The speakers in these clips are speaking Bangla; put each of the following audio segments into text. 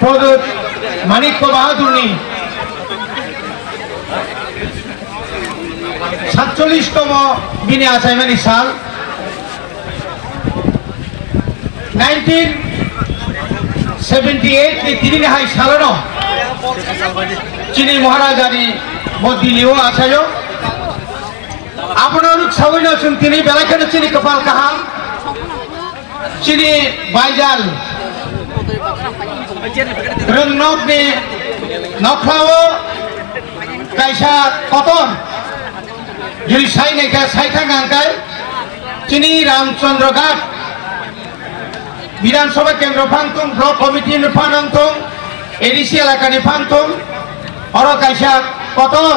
প্রদূত মানিক্য বাহাদুরনি 47তম বিনে আসাইমানি সাল 1978 ni tini hai salano chini maharaja modiliyo asayo apna ruk sawino sun tini belakana chini kapal kaham chini baijal rengnok ni noklawo kaisa koton juri sai ne ka sai thangangkai chini ramchandra ghat বিধানসভা কেন্দ্র ফাংতুং ব্লক কমিটি ফাংতুং এডিসি এলাকানি ফাংতুং অর কাইসা কতন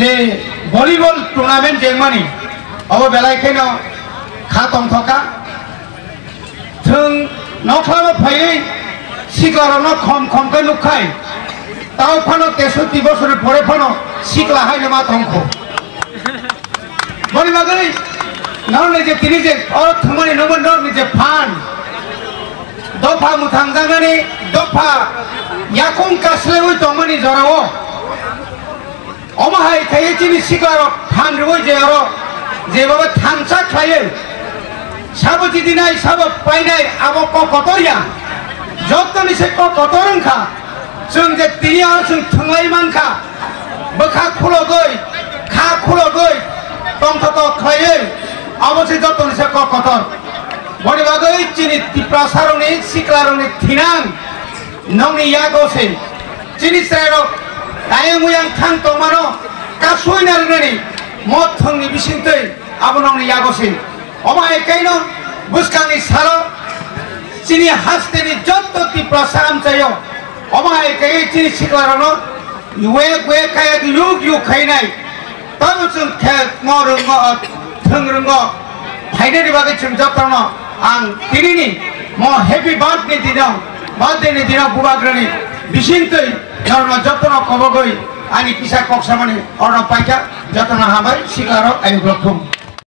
যে ভলিবল টুর্নামেন্ট যেমানি অব বেলাইখান খাতং থকা থং নখালো ফাই সিগলারন খম খমকে নুখাই তাও ফানো 63 বছরের পরে ফানো সিগলা হাইনে মা তংখ বলি বাগৈ নরনে যে তিনি যে অর্থমনি নমন নরনি যে ফান দফা মুথাংজাঙ্গানি দফা ইয়াকুং কাসলেউই তমনি জরাও অমাহাই থাই চিনি সিকার ফান রুই যে অর যেভাবে থানসা খায়ে সাবজি দিনাই সাব পাইনাই আবো কতরিয়া যতনি সে কতরংখা जों जे তিনি আর जों थंलाय मानखा बखा खुलगै खा खुलगै तंथत खाये अबसे जतन से कतर बड़ी बागै चिनी तिप्रासारनि सिक्लारनि थिनां नंनि यागोसे चिनी स्रायरो दायमुयां थां तमानो कासुइनारनि मत थंनि बिसिंतै आबनंनि यागोसे अमा एकाइनो बुसकांनि सारो चिनी हास्तेनि जत्त तिप्रासाम चायो अमा एकाइ चिनी सिक्लारनो वे काया युग युग खाइनाय तब जों खे मरंग थंरंग फाइनानि बागै जों जतन आं तिनिनि म हेपी बार्थडे दिनाव बुबाग्रनि बिसिंतै धर्म जतन कबगै आनि किसा कक्सामनि अर्न पाइका जतन हाबाय सिगारो आयुग्रखम